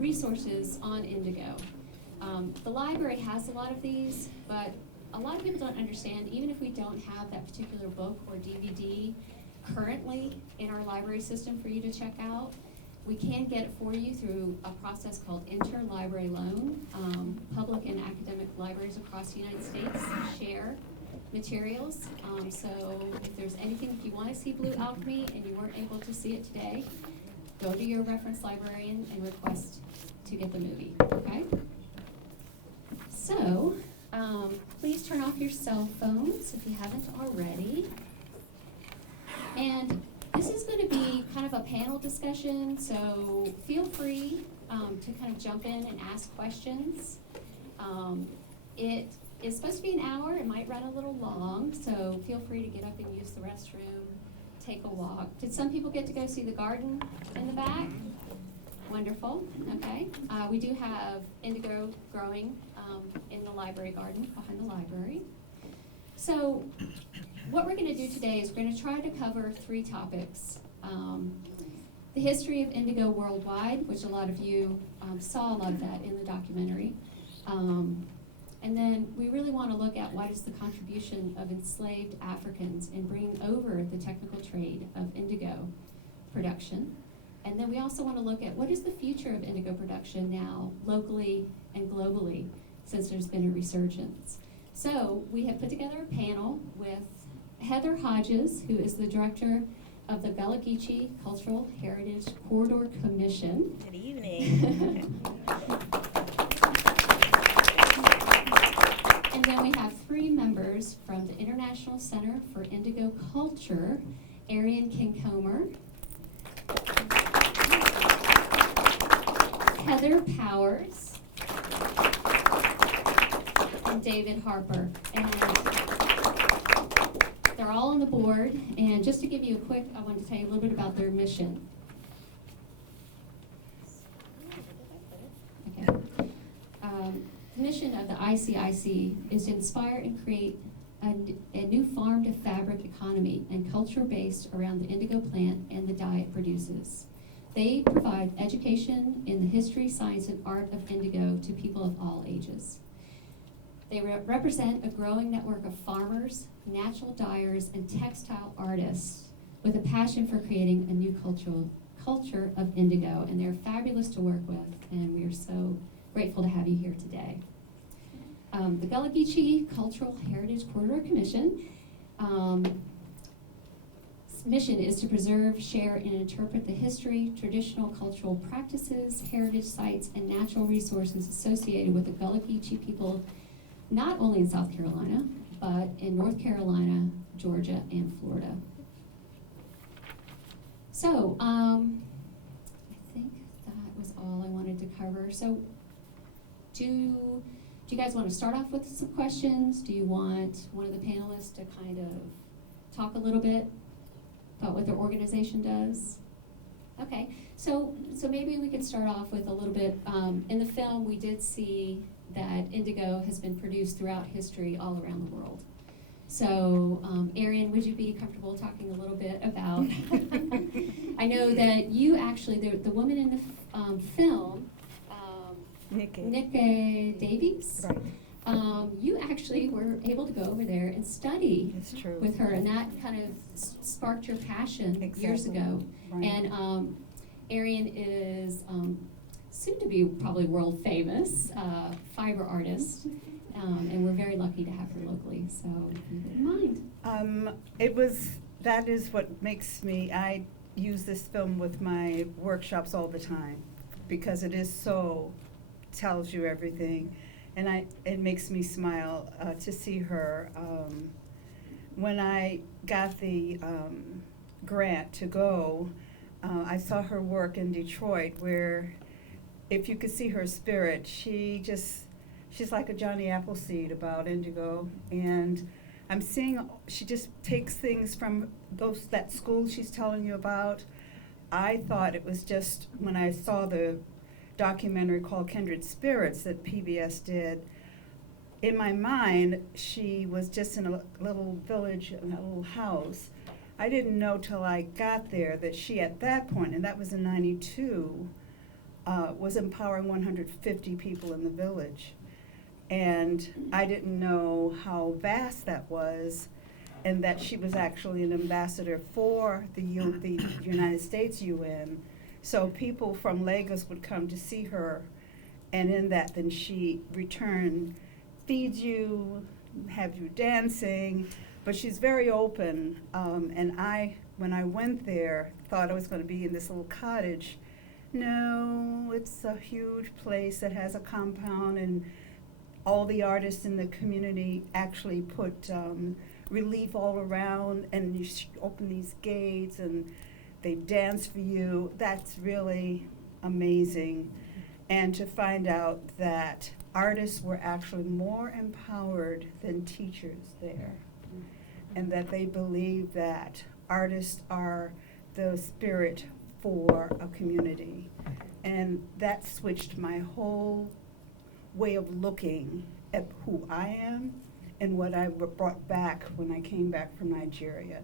resources on Indigo. The library has a lot of these, but a lot of people don't understand, even if we don't have that particular book or DVD currently in our library system for you to check out, we can get it for you through a process called interlibrary loan. Public and academic libraries across the United States share materials. So if there's anything, if you want to see Blue Alchemy and you weren't able to see it today, go to your reference librarian and request to get the movie, okay? So, please turn off your cell phones if you haven't already. And this is going to be kind of a panel discussion, so feel free to kind of jump in and ask questions. It is supposed to be an hour. It might run a little long, so feel free to get up and use the restroom, take a walk. Did some people get to go see the garden in the back? Wonderful, okay. We do have indigo growing in the library garden behind the library. So what we're going to do today is we're going to try to cover 3 topics. The history of indigo worldwide, which a lot of you saw a lot of that in the documentary. And then we really want to look at what is the contribution of enslaved Africans in bringing over the technical trade of indigo production. And then we also want to look at what is the future of indigo production now, locally and globally, since there's been a resurgence. So we have put together a panel with Heather Hodges, who is the director of the Gullah Geechee Cultural Heritage Corridor Commission. Good evening. And then we have 3 members from the International Center for Indigo Culture, Arian Kincomer, Heather Powers, and David Harper. And they're all on the board. And just to give you a quick, I want to tell you a little bit about their mission. Okay. The mission of the ICIC is to inspire and create a new farm to fabric economy and culture based around the indigo plant and the dye it produces. They provide education in the history, science, and art of indigo to people of all ages. They represent a growing network of farmers, natural dyers, and textile artists with a passion for creating a new culture of indigo, and they're fabulous to work with, and we are so grateful to have you here today. The Gullah Geechee Cultural Heritage Corridor Commission mission is to preserve, share, and interpret the history, traditional cultural practices, heritage sites, and natural resources associated with the Gullah Geechee people, not only in South Carolina, but in North Carolina, Georgia, and Florida. So, I think that was all I wanted to cover. So, do you guys want to start off with some questions? Do you want one of the panelists to kind of talk a little bit about what their organization does? Okay, so maybe we could start off with a little bit. In the film, we did see that indigo has been produced throughout history all around the world. So, Arian, would you be comfortable talking a little bit about, I know that you actually, the woman in the film, Nikki Davies, Right. You actually were able to go over there and study It's true. with her, and that kind of sparked your passion years Exactly. ago. Right. And Arian is soon to be probably world famous fiber artist, and we're very lucky to have her locally. So, if you wouldn't mind. That is what makes me, I use this film with my workshops all the time, because it is so, tells you everything. And it makes me smile to see her. When I got the grant to go, I saw her work in Detroit, where if you could see her spirit, she's like a Johnny Appleseed about indigo. And I'm seeing she just takes things from that school she's telling you about. I thought it was just when I saw the documentary called Kindred Spirits that PBS did, in my mind, she was just in a little village, in a little house. I didn't know till I got there that she, at that point, and that was in '92, was empowering 150 people in the village. And I didn't know how vast that was, and that she was actually an ambassador for the United States UN. So people from Lagos would come to see her, and in that then she returned, feeds you, have you dancing, but she's very open. And when I went there, thought I was going to be in this little cottage. No, it's a huge place that has a compound, and all the artists in the community actually put relief all around, and you open these gates and they dance for you. That's really amazing. And to find out that artists were actually more empowered than teachers there, and that they believe that artists are the spirit for a community. And that switched my whole way of looking at who I am and what I brought back when I came back from Nigeria,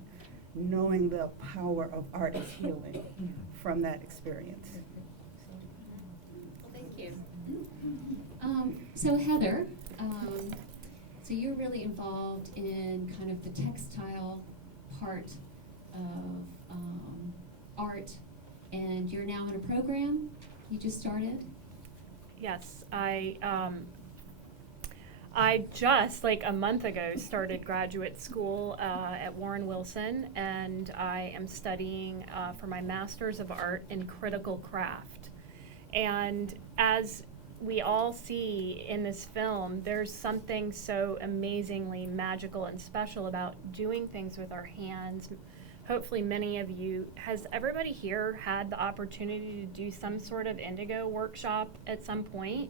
knowing the power of art is healing from that experience. Well, thank you. So Heather, so you're really involved in kind of the textile part of art, and you're now in a program you just started? Yes, I just, like a month ago, started graduate school at Warren Wilson, and I am studying for my Master's of Art in Critical Craft. And as we all see in this film, there's something so amazingly magical and special about doing things with our hands. Hopefully many of you, has everybody here had the opportunity to do some sort of indigo workshop at some point?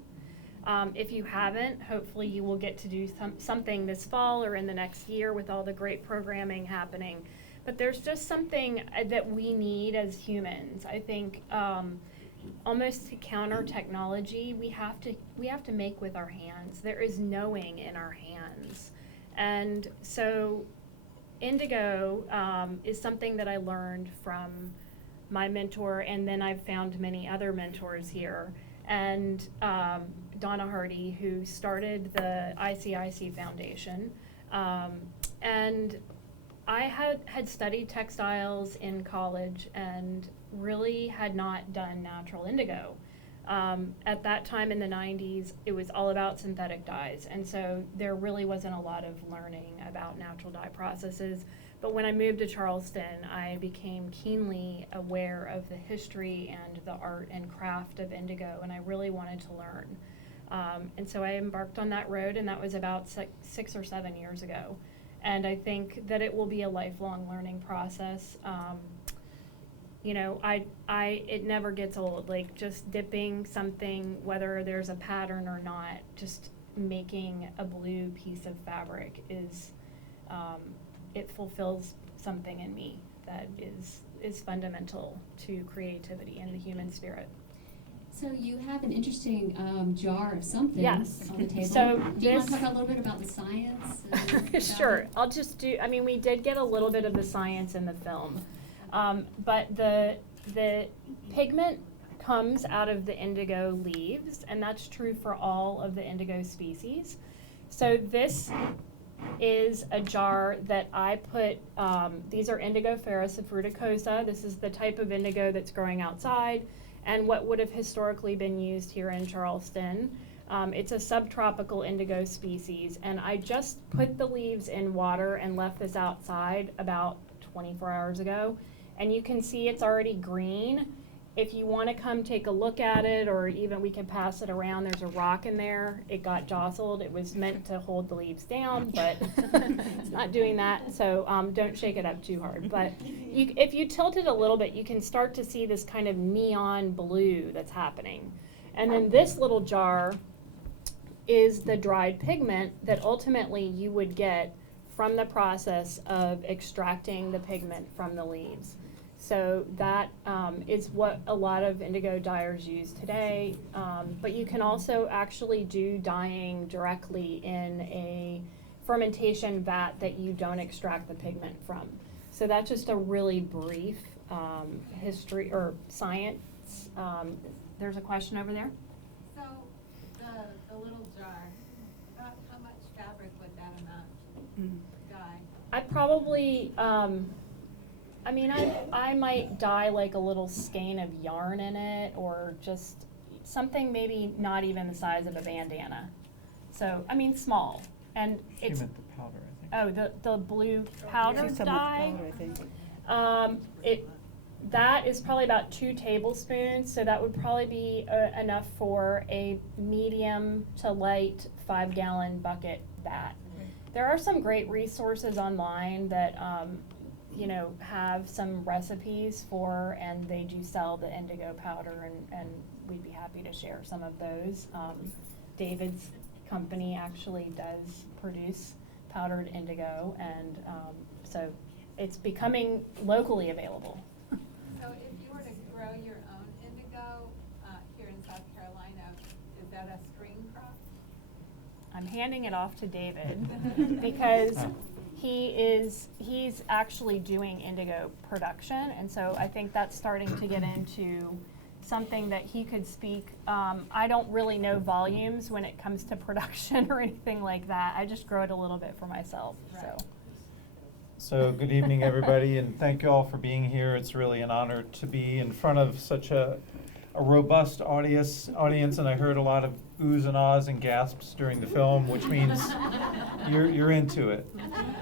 If you haven't, hopefully you will get to do something this fall or in the next year with all the great programming happening. But there's just something that we need as humans. I think almost to counter technology, we have to make with our hands. There is knowing in our hands. And so indigo is something that I learned from my mentor, and then I've found many other mentors here. And Donna Hardy, who started the ICIC Foundation. And I had studied textiles in college and really had not done natural indigo. At that time in the 90s, it was all about synthetic dyes, and so there really wasn't a lot of learning about natural dye processes. But when I moved to Charleston, I became keenly aware of the history and the art and craft of indigo, and I really wanted to learn. And so I embarked on that road, and that was about 6 or 7 years ago. And I think that it will be a lifelong learning process. You know, it never gets old. Like just dipping something, whether there's a pattern or not, just making a blue piece of fabric is, it fulfills something in me that is fundamental to creativity and the human spirit. So you have an interesting jar of something Yes. on the table. So do you want this- to talk a little bit about the science? Sure. I'll just do, I mean, we did get a little bit of the science in the film. But the pigment comes out of the indigo leaves, and that's true for all of the indigo species. So this is a jar that I put, these are Indigo fruticosa. This is the type of indigo that's growing outside and what would have historically been used here in Charleston. It's a subtropical indigo species, and I just put the leaves in water and left this outside about 24 hours ago. And you can see it's already green. If you want to come take a look at it, or even we can pass it around, there's a rock in there. It got jostled. It was meant to hold the leaves down, but it's not doing that, so don't shake it up too hard. But if you tilt it a little bit, you can start to see this kind of neon blue that's happening. And then this little jar is the dried pigment that ultimately you would get from the process of extracting the pigment from the leaves. So that is what a lot of indigo dyers use today, but you can also actually do dyeing directly in a fermentation vat that you don't extract the pigment from. So that's just a really brief history or science there's a question over there. So, the little jar, about how much fabric would that amount Mm. dye? I probably, I mean, I might dye like a little skein of yarn in it, or just something maybe not even the size of a bandana. So, I mean, small, and She it's, meant the powder, I think. oh, the blue powder She's talking about dye. powder, I think. That is probably about 2 tablespoons, so that would probably be enough for a medium to light 5-gallon bucket vat. There are some great resources online that, you know, have some recipes for, and they do sell the indigo powder, and we'd be happy to share some of those. David's company actually does produce powdered indigo, and so it's becoming locally available. So if you were to grow your own indigo, here in South Carolina, is that a spring crop? I'm handing it off to David because he's actually doing indigo production, and so I think that's starting to get into something that he could speak. I don't really know volumes when it comes to production or anything like that. I just grow it a little bit for myself, so. Right. So good evening, everybody, and thank you all for being here. It's really an honor to be in front of such a robust audience, and I heard a lot of oohs and ahs and gasps during the film, which means you're into it.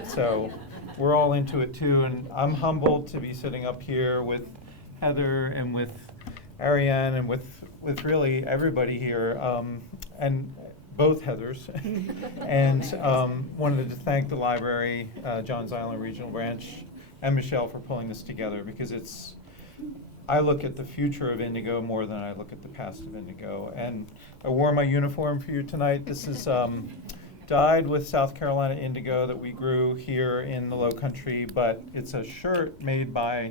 So we're all into it too, and I'm humbled to be sitting up here with Heather and with Ariane and with really everybody here, and both Heathers. And wanted to thank the library, Johns Island Regional Branch, and Michelle for pulling this together, because I look at the future of indigo more than I look at the past of indigo. And I wore my uniform for you tonight. This is dyed with South Carolina indigo that we grew here in the Low Country, but it's a shirt made by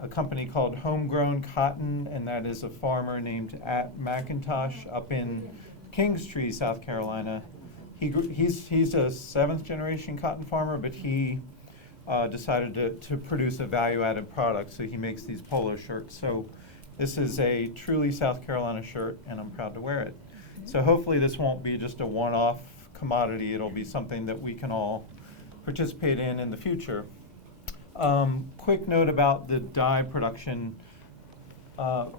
a company called Homegrown Cotton, and that is a farmer named At McIntosh up in Kingstree, South Carolina. He's a 7th generation cotton farmer, but he decided to produce a value-added product, so he makes these polo shirts. So this is a truly South Carolina shirt, and I'm proud to wear it. So hopefully this won't be just a one-off commodity. It'll be something that we can all participate in the future. Quick note about the dye production.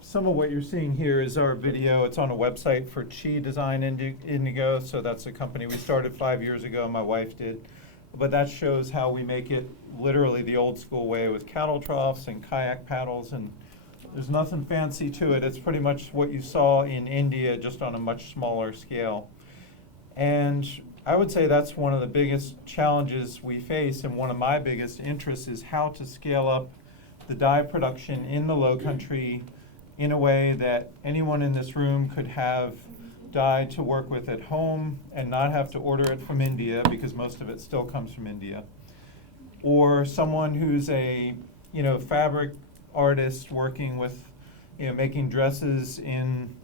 Some of what you're seeing here is our video. It's on a website for Geechee Design Indigo, so that's a company we started 5 years ago, my wife did. But that shows how we make it literally the old school way with cattle troughs and kayak paddles, and there's nothing fancy to it. It's pretty much what you saw in India, just on a much smaller scale. And I would say that's one of the biggest challenges we face, and one of my biggest interests is how to scale up the dye production in the Low Country in a way that anyone in this room could have dye to work with at home and not have to order it from India, because most of it still comes from India. Or someone who's a fabric artist working with making dresses in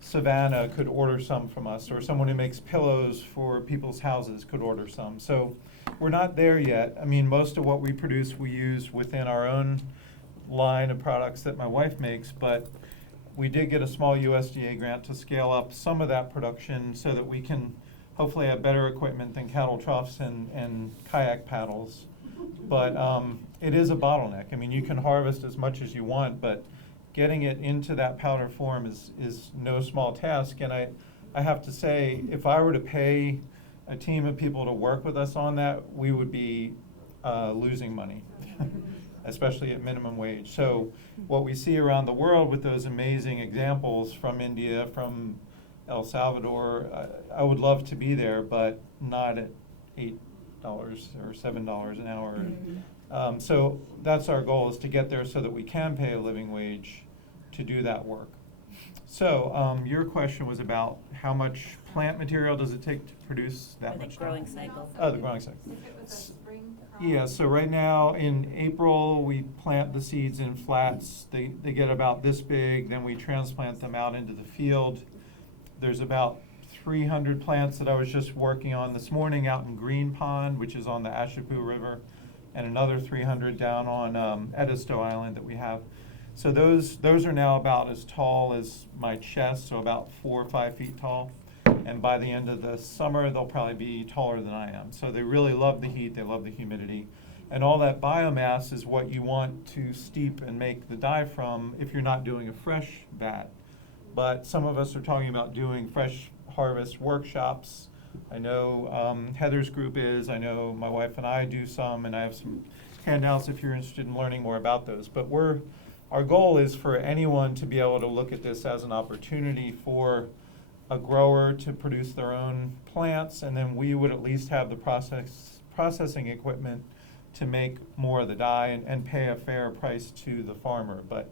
Savannah could order some from us, or someone who makes pillows for people's houses could order some. So we're not there yet. I mean, most of what we produce we use within our own line of products that my wife makes, but we did get a small USDA grant to scale up some of that production so that we can hopefully have better equipment than cattle troughs and kayak paddles. But it is a bottleneck. I mean, you can harvest as much as you want, but getting it into that powder form is no small task. And I have to say, if I were to pay a team of people to work with us on that, we would be losing money. Especially at minimum wage. So what we see around the world with those amazing examples from India, from El Salvador, I would love to be there, but not at $8 or $7 an hour. Mm-hmm. So that's our goal, is to get there so that we can pay a living wage to do that work. So your question was about how much plant material does it take to produce that For the much growing dye? cycle. Oh, the growing cycle. If it was a spring crop? Yeah, so right now in April, we plant the seeds in flats. They get about this big, then we transplant them out into the field. There's about 300 plants that I was just working on this morning out in Green Pond, which is on the Ashepoo River, and another 300 down on Edisto Island that we have. So those are now about as tall as my chest, so about 4 or 5 feet tall. And by the end of the summer, they'll probably be taller than I am. So they really love the heat, they love the humidity. And all that biomass is what you want to steep and make the dye from if you're not doing a fresh vat. But some of us are talking about doing fresh harvest workshops. I know Heather's group is, I know my wife and I do some, and I have some handouts if you're interested in learning more about those. But our goal is for anyone to be able to look at this as an opportunity for a grower to produce their own plants, and then we would at least have the processing equipment to make more of the dye and pay a fair price to the farmer. But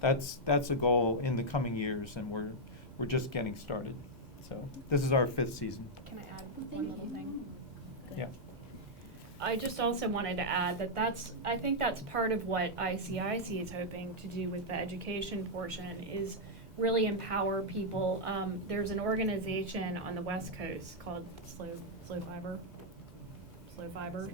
that's a goal in the coming years, and we're just getting started. So this is our 5th season. Can I add Thank one little you. thing? Yeah. I just also wanted to add that I think that's part of what ICIC is hoping to do with the education portion is really empower people. There's an organization on the West Coast called Slow Fiber. Fiber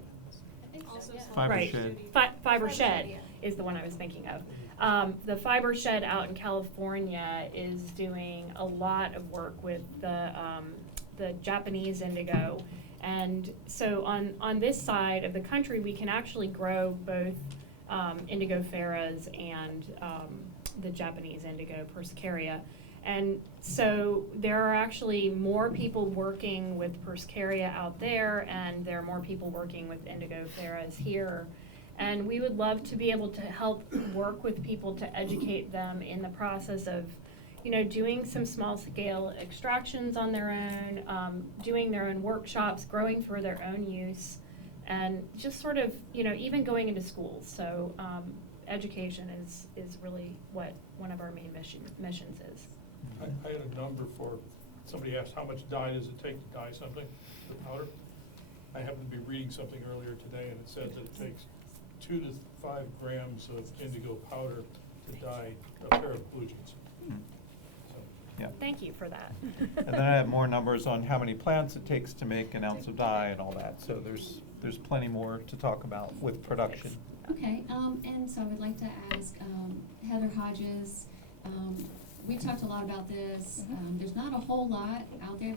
Right. Shed. Fiber Shed is the one I was thinking of. The Fiber Shed out in California is doing a lot of work with the Japanese indigo. And so on this side of the country, we can actually grow both indigo ferras and the Japanese indigo persicaria. And so there are actually more people working with persicaria out there, and there are more people working with indigo ferras here. And we would love to be able to help work with people to educate them in the process of, doing some small scale extractions on their own, doing their own workshops, growing for their own use, and just sort of, even going into schools. So education is really what one of our main missions is. I had a number for, somebody asked how much dye does it take to dye something, the powder? I happened to be reading something earlier today, and it said that it takes 2 to 5 grams of indigo powder to dye a pair of blue jeans. So, Yeah. Thank you for that. And then I have more numbers on how many plants it takes to make an ounce of dye and all that. So there's plenty more to talk about with production. Okay, and so I would like to ask Heather Hodges, we talked a lot about this. There's not a whole lot out there,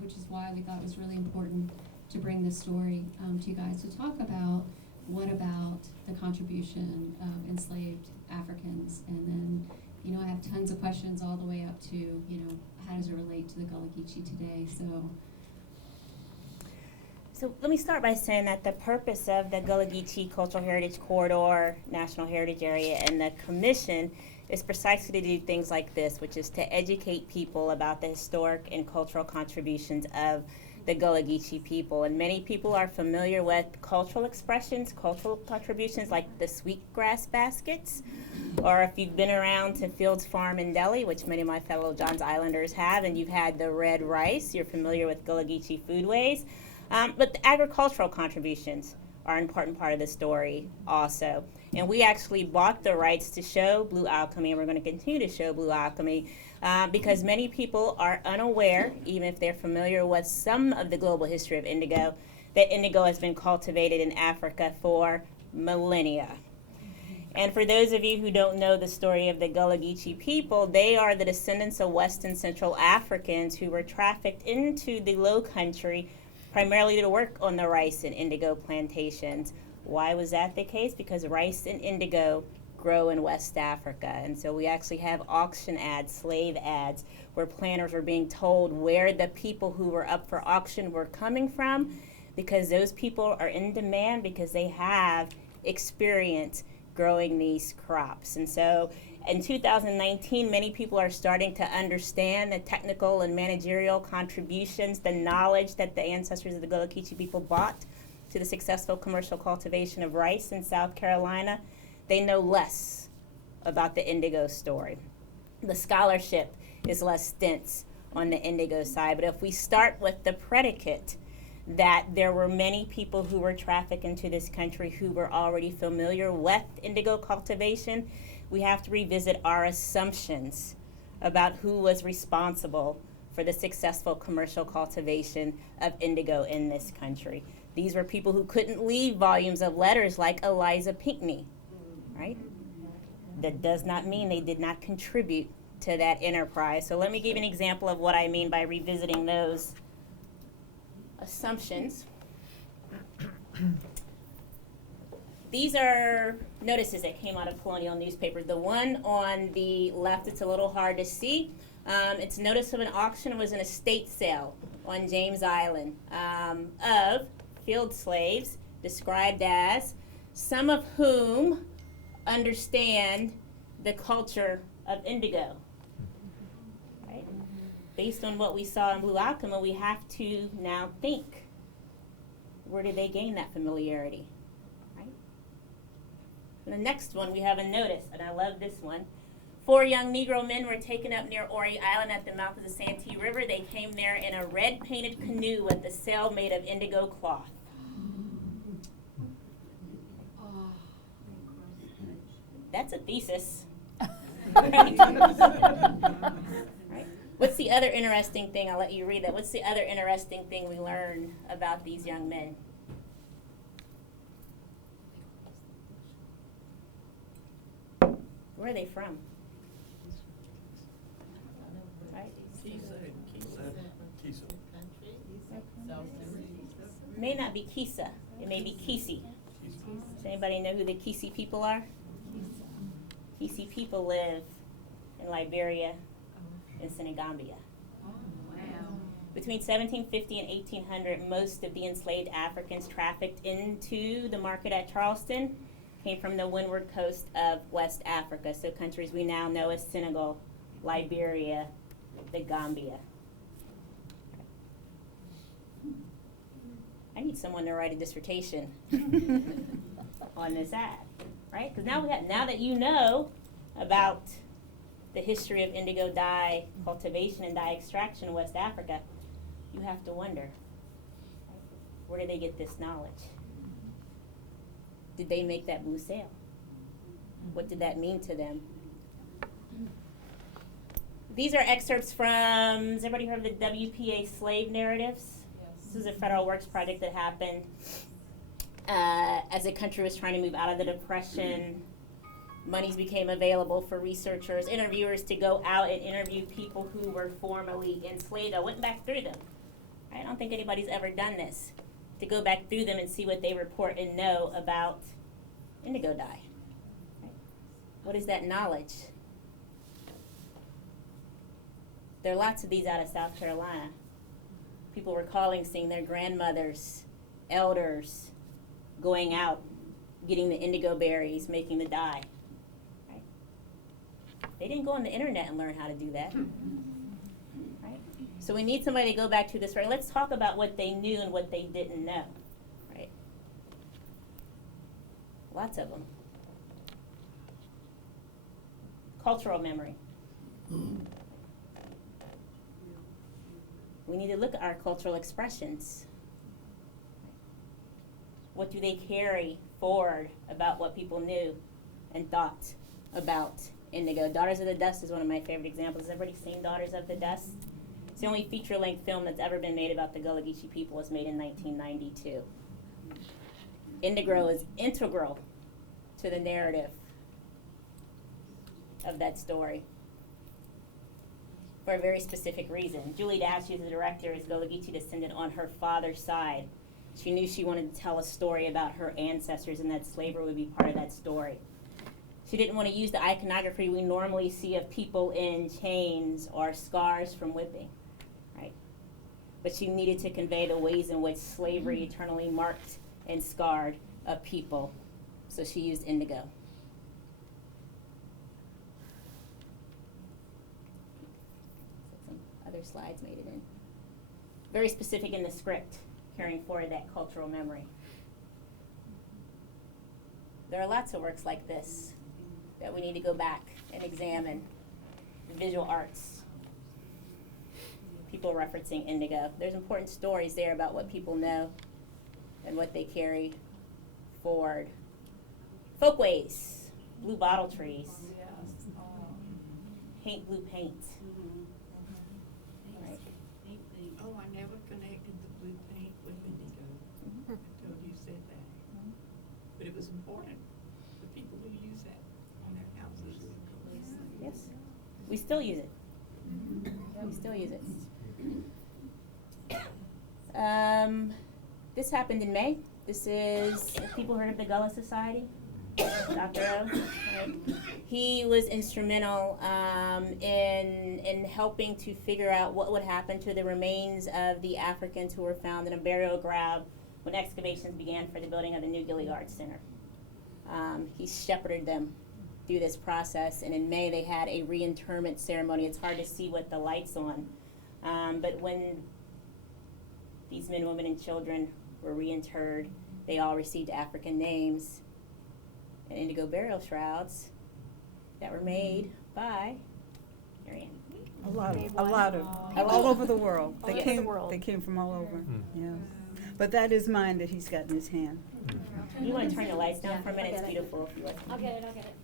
which is why we thought it was really important to bring this story to you guys to talk about what about the contribution of enslaved Africans. And then, I have tons of questions all the way up to, how does it relate to the Gullah Geechee today? So let me start by saying that the purpose of the Gullah Geechee Cultural Heritage Corridor, National Heritage Area, and the Commission is precisely to do things like this, which is to educate people about the historic and cultural contributions of the Gullah Geechee people. And many people are familiar with cultural expressions, cultural contributions like the sweetgrass baskets, or if you've been around to Fields Farm in Delhi, which many of my fellow Johns Islanders have, and you've had the red rice, you're familiar with Gullah Geechee foodways. But the agricultural contributions are an important part of the story also. And we actually bought the rights to show Blue Alchemy, and we're going to continue to show Blue Alchemy because many people are unaware, even if they're familiar with some of the global history of indigo, that indigo has been cultivated in Africa for millennia. And for those of you who don't know the story of the Gullah Geechee people, they are the descendants of West and Central Africans who were trafficked into the Low Country primarily to work on the rice and indigo plantations. Why was that the case? Because rice and indigo grow in West Africa. And so we actually have auction ads, slave ads, where planters were being told where the people who were up for auction were coming from, because those people are in demand because they have experience growing these crops. And so in 2019, many people are starting to understand the technical and managerial contributions, the knowledge that the ancestors of the Gullah Geechee people brought to the successful commercial cultivation of rice in South Carolina. They know less about the indigo story. The scholarship is less dense on the indigo side, but if we start with the predicate that there were many people who were trafficked into this country who were already familiar with indigo cultivation, we have to revisit our assumptions about who was responsible for the successful commercial cultivation of indigo in this country. These were people who couldn't leave volumes of letters like Eliza Pinckney, right? That does not mean they did not contribute to that enterprise. So let me give you an example of what I mean by revisiting those assumptions. These are notices that came out of colonial newspapers. The one on the left, it's a little hard to see. It's notice of an auction. It was an estate sale on James Island of field slaves described as some of whom understand the culture of indigo. Right? Based on what we saw in Blue Alchemy, we have to now think, where did they gain that familiarity? Right? And the next one, we have a notice, and I love this one. 4 young Negro men were taken up near Ori Island at the mouth of the Santee River. They came there in a red painted canoe with a sail made of indigo cloth. That's a thesis. Right? Right? What's the other interesting thing? I'll let you read that. What's the other interesting thing we learn about these young men? Where are they from? Right? May not be Kisa. It may be Kisi. Does anybody know who the Kisi people are? Kisi people live in Liberia and Senegambia. Between 1750 and 1800, most of the enslaved Africans trafficked into the market at Charleston came from the windward coast of West Africa, so countries we now know as Senegal, Liberia, the Gambia. I need someone to write a dissertation on this ad, right? Because now that you know about the history of indigo dye cultivation and dye extraction in West Africa, you have to wonder, where did they get this knowledge? Did they make that blue sail? What did that mean to them? These are excerpts from, has everybody heard of the WPA slave narratives? This is a federal works project that happened as the country was trying to move out of the Depression. Monies became available for researchers, interviewers to go out and interview people who were formerly enslaved. I went back through them. I don't think anybody's ever done this, to go back through them and see what they report and know about indigo dye. Right? What is that knowledge? There are lots of these out of South Carolina. People recalling seeing their grandmothers, elders, going out, getting the indigo berries, making the dye. Right? They didn't go on the internet and learn how to do that. Right? So we need somebody to go back to this. Right? Let's talk about what they knew and what they didn't know. Right? Lots of them. Cultural memory. We need to look at our cultural expressions. What do they carry forward about what people knew and thought about indigo? Daughters of the Dust is one of my favorite examples. Has everybody seen Daughters of the Dust? It's the only feature-length film that's ever been made about the Gullah Geechee people. It was made in 1992. Indigo is integral to the narrative of that story, for a very specific reason. Julie Dash, who's the director, is Gullah Geechee descendant on her father's side. She knew she wanted to tell a story about her ancestors and that slavery would be part of that story. She didn't want to use the iconography we normally see of people in chains or scars from whipping, right? But she needed to convey the ways in which slavery eternally marked and scarred a people. So she used indigo. Other slides made it in. Very specific in the script, carrying forward that cultural memory. There are lots of works like this that we need to go back and examine. The visual arts, people referencing indigo. There's important stories there about what people know and what they carry forward. Folkways, blue bottle trees, paint blue paint. Oh, I never connected the blue paint with indigo until you said that. But it was important for people who use that on their houses. We still use it. We still use it. This happened in May. This is, have people heard of the Gullah Society? Dr. O. Right. He was instrumental in helping to figure out what would happen to the remains of the Africans who were found in a burial ground when excavations began for the building of the new Gullah Arts Center. He shepherded them through this process, and in May they had a reinterment ceremony. It's hard to see with the lights on, but when these men, women, and children were reinterred, they all received African names and indigo burial shrouds that were made by Marianne. A lot Made of, one. all over the world. All over the world. They came from all over, Mm. yeah. But that is mine that he's got in his hand. You want to turn your lights down for a Yeah, minute? It's I'll get it. beautiful if you like. I'll get it, I'll get it.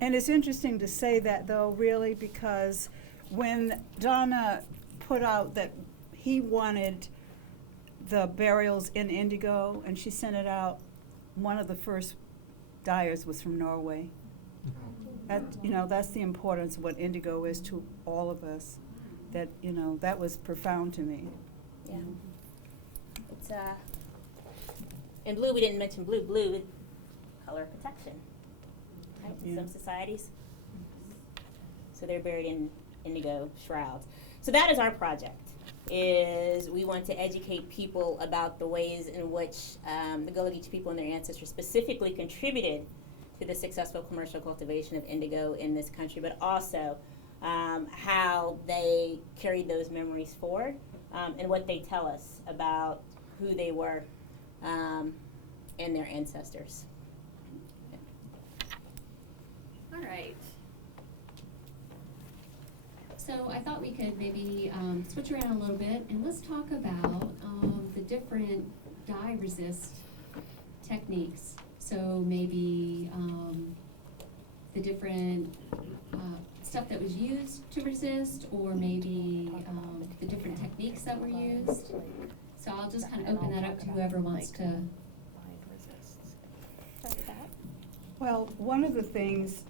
And it's interesting to say that, though, really, because when Donna put out that he wanted the burials in indigo, and she sent it out, one of the first dyers was from Norway. That, that's the importance of what indigo is to all of us. That, that was profound to me. Yeah. It's in blue. We didn't mention blue. Blue, color protection. Right? In Yeah. some societies. So they're buried in indigo shrouds. So that is our project. Is we want to educate people about the ways in which the Gullah Geechee people and their ancestors specifically contributed to the successful commercial cultivation of indigo in this country, but also how they carried those memories forward and what they tell us about who they were and their ancestors. All right. So I thought we could maybe switch around a little bit and let's talk about the different dye resist techniques. So maybe the different stuff that was used to resist, or maybe the different techniques that were used. So I'll just kind of open that up to whoever wants to. Well, one of the things,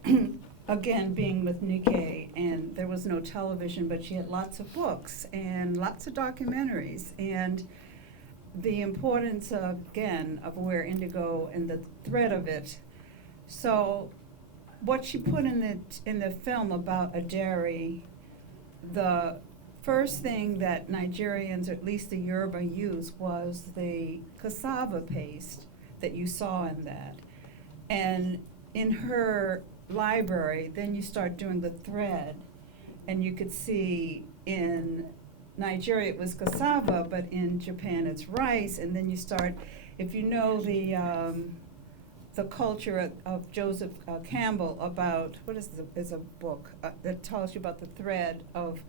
again, being with Nikkei, and there was no television, but she had lots of books and lots of documentaries, and the importance, again, of where indigo and the thread of it. So what she put in the film about a dairy, the first thing that Nigerians, or at least the Yoruba, used was the cassava paste that you saw in that. And in her library, then you start doing the thread, and you could see in Nigeria it was cassava, but in Japan it's rice, and then you start, if you know the culture of Joseph Campbell about, what is a book that tells you about the thread of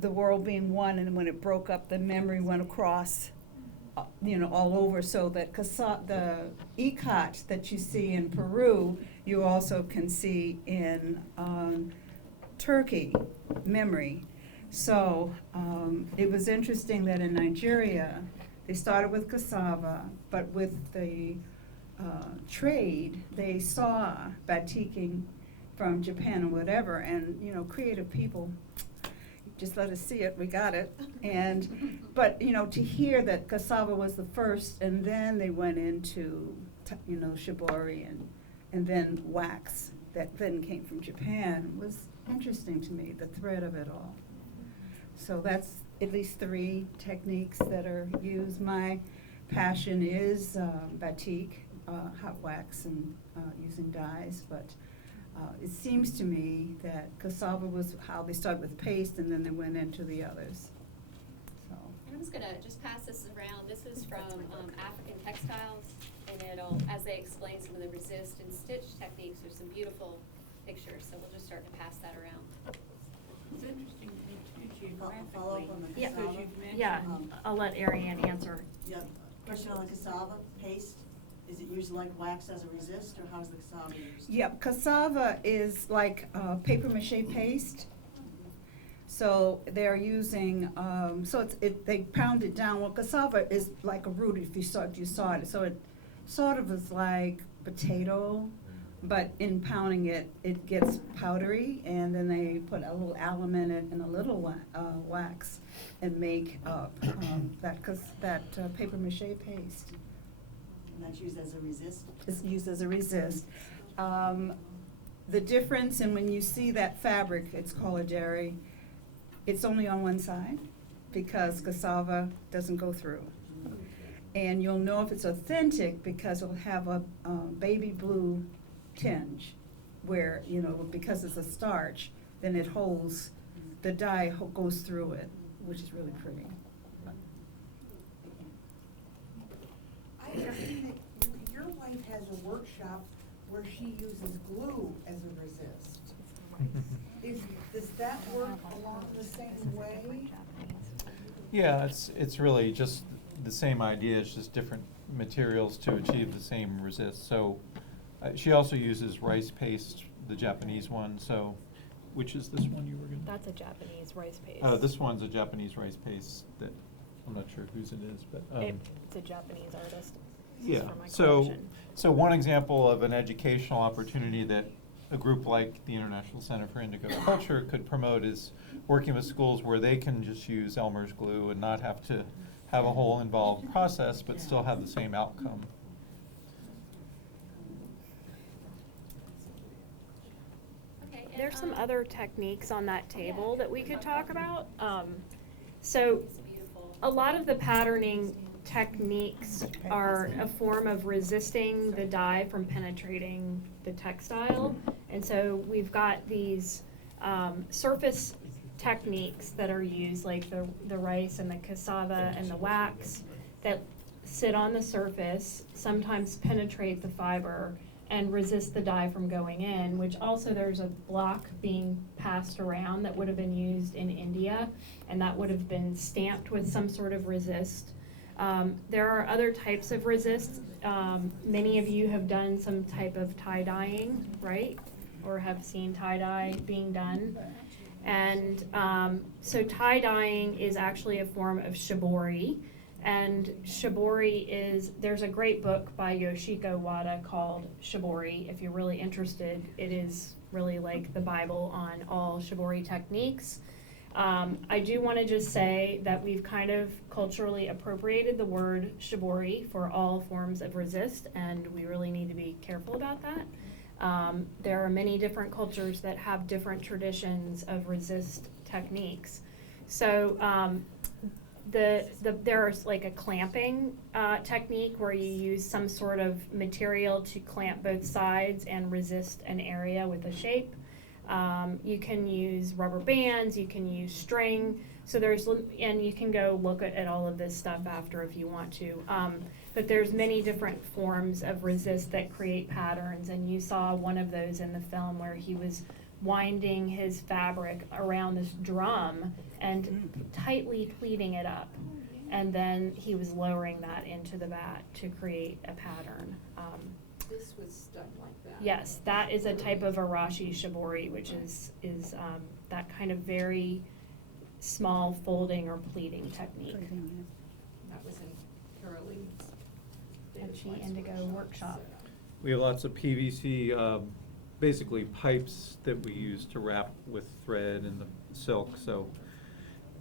the world being one, and when it broke up, the memory went across, all over, so that the ikat that you see in Peru, you also can see in Turkey, memory. So it was interesting that in Nigeria, they started with cassava, but with the trade, they saw batiking from Japan or whatever, and creative people just let us see it, we got it. But to hear that cassava was the first, and then they went into shibori and then wax that then came from Japan, was interesting to me, the thread of it all. So that's at least 3 techniques that are used. My passion is batik, hot wax, and using dyes, but it seems to me that cassava was how they started with paste, and then they went into the others. So. And I'm just gonna just pass this around. This is from African Textiles, and it'll, as they explain some of the resist and stitch techniques, there's some beautiful pictures, so we'll just start to pass that around. It's interesting too Follow up on the geographically, cassava. because you've mentioned. Yeah, I'll let Ariane answer. Yeah, question on the cassava paste. Is it used like wax as a resist, or how's the cassava used? Yep, cassava is like paper mache paste. So they're using, they pound it down. Well, cassava is like a root if you saw it. So it sort of is like potato, but in pounding it, it gets powdery, and then they put a little alum in it and a little wax, and make that paper mache paste. And that's used as a resist? It's used as a resist. The difference, and when you see that fabric, it's called a jerry, it's only on one side because cassava doesn't go through. And you'll know if it's authentic because it'll have a baby blue tinge where, you know, because it's a starch, then it holds, the dye goes through it, which is really pretty. I understand that your wife has a workshop where she uses glue as a resist. Does that work along the same way? Yeah, it's really just the same idea, it's just different materials to achieve the same resist. So she also uses rice paste, the Japanese one, so, which is this one you were gonna? That's a Japanese rice paste. Oh, this one's a Japanese rice paste that, I'm not sure whose it is, but. It's a Japanese artist. This is Yeah, for my so, collection. so one example of an educational opportunity that a group like the International Center for Indigo Culture could promote is working with schools where they can just use Elmer's glue and not have to have a whole involved process, but still have the same outcome. Okay, and, There's some other techniques on that table that we could talk about. So It's beautiful. a lot of the patterning techniques are a form of resisting the dye from penetrating the textile. And so we've got these surface techniques that are used, like the rice and the cassava and the wax, that sit on the surface, sometimes penetrate the fiber and resist the dye from going in, which also there's a block being passed around that would have been used in India, and that would have been stamped with some sort of resist. There are other types of resists. Many of you have done some type of tie-dyeing, right? Or have seen tie-dye being done. And so tie-dyeing is actually a form of shibori. And shibori is, there's a great book by Yoshiko Wada called Shibori. If you're really interested, it is really like the Bible on all shibori techniques. I do want to just say that we've kind of culturally appropriated the word shibori for all forms of resist, and we really need to be careful about that. There are many different cultures that have different traditions of resist techniques. So there's like a clamping technique where you use some sort of material to clamp both sides and resist an area with a shape. You can use rubber bands, you can use string, and you can go look at all of this stuff after if you want to. But there's many different forms of resist that create patterns, and you saw one of those in the film where he was winding his fabric around this drum and tightly pleating it up. And then he was lowering that into the vat to create a pattern. This was done like that? Yes, that is a type of arashi shibori, which is that kind of very small folding or pleating technique. That was in Caroline's. Geechee Indigo workshop. We have lots of PVC, basically pipes that we use to wrap with thread and the silk, so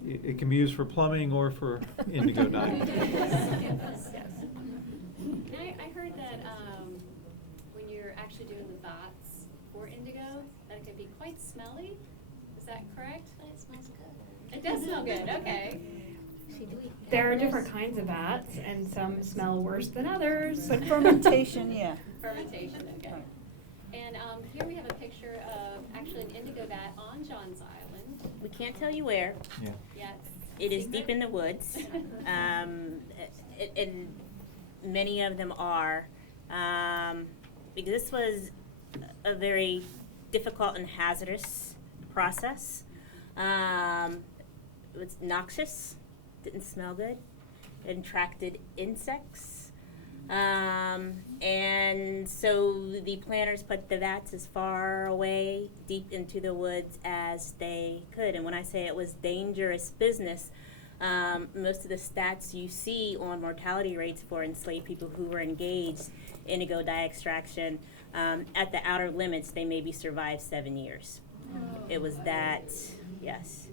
it can be used for plumbing or for indigo dyeing. Yes. And I heard that when you're actually doing the vats for indigo, that it can be quite smelly. Is that correct? It smells good. It does smell good, okay. There are different kinds of vats, and some smell worse than others. But fermentation, yeah. Fermentation, okay. And here we have a picture of actually an indigo vat on John's Island. We can't tell you where. Yeah. Yes. It is deep in the woods, and many of them are, because this was a very difficult and hazardous process. It was noxious, didn't smell good, it attracted insects. And so the planters put the vats as far away, deep into the woods as they could. And when I say it was dangerous business, Most of the stats you see on mortality rates for enslaved people who were engaged in indigo dye extraction, at the outer limits, they maybe survived 7 years. It was that, yes.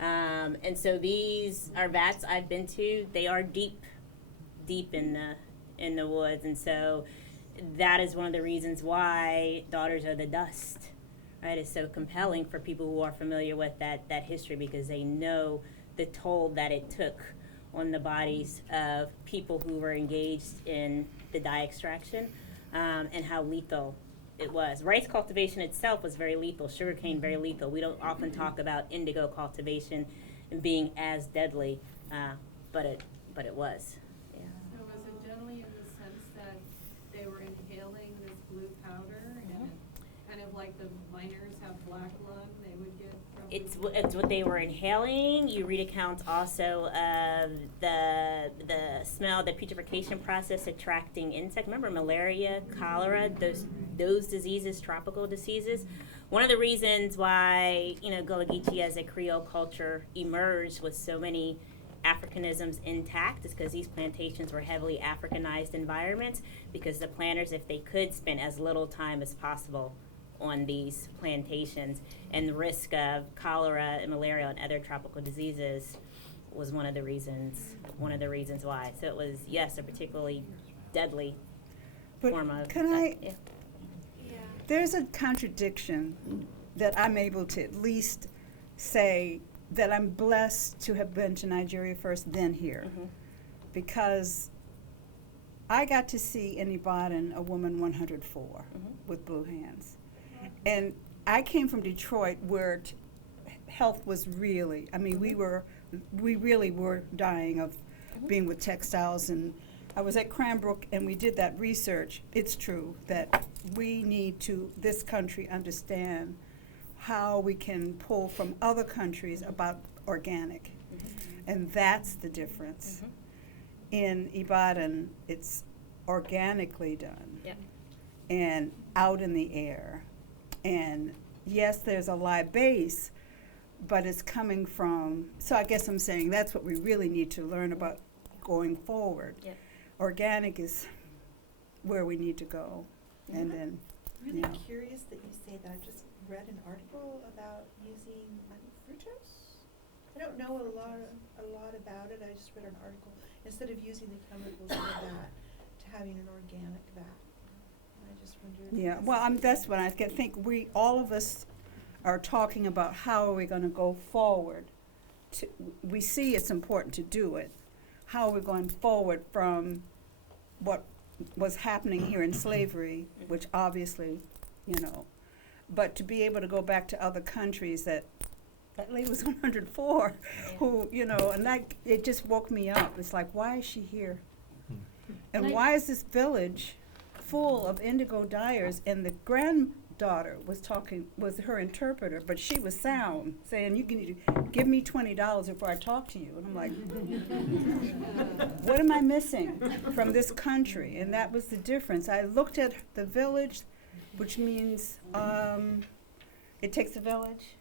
And so these are vats I've been to. They are deep in the woods, and so that is one of the reasons why Daughters of the Dust, right, is so compelling for people who are familiar with that history, because they know the toll that it took on the bodies of people who were engaged in the dye extraction, and how lethal it was. Rice cultivation itself was very lethal, sugarcane very lethal. We don't often talk about indigo cultivation being as deadly, but it was. Yeah. So was it generally in the sense that they were inhaling this blue powder and kind of like the miners have black lung, they would get from It's what they were inhaling. You read accounts also of the smell, the putrefaction process attracting insects. Remember malaria, cholera, those diseases, tropical diseases. One of the reasons why, Gullah Geechee as a Creole culture emerged with so many Africanisms intact is because these plantations were heavily Africanized environments, because the planters, if they could, spend as little time as possible on these plantations, and the risk of cholera and malaria and other tropical diseases was one of the reasons why. So it was, yes, a particularly deadly But form of. can I- Yeah. There's a contradiction that I'm able to at least say that I'm blessed to have been to Nigeria first, then here. Mhm. Because I got to see in Ibadan a woman 104 Mhm. with blue hands. And I came from Detroit where health was really, I mean, we really were dying of being with textiles. And I was at Cranbrook and we did that research. It's true that we need to, this country, understand how we can pull from other countries about organic. And that's the difference. In Ibadan, it's organically done. Yep. And out in the air. And yes, there's a live base, but it's coming from, so I guess I'm saying that's what we really need to learn about going forward. Yep. Organic is where we need to go. And then, Really Yeah. curious that you say that. I just read an article about using fructose. I don't know a lot about it. I just read an article. Instead of using the chemicals in the vat, to having an organic vat. And I just wondered. if yeah, well, that's what I think. All of us are talking about how are we going to go forward. We see it's important to do it. How are we going forward from what was happening here in slavery, which obviously, but to be able to go back to other countries that lady was 104, who, and it just woke me up. It's like, why is she here? And why is this village full of indigo dyers? And the granddaughter was her interpreter, but she was sound, saying, you can give me $20 before I talk to you. And I'm like, what am I missing from this country? And that was the difference. I looked at the village, which means it takes a village.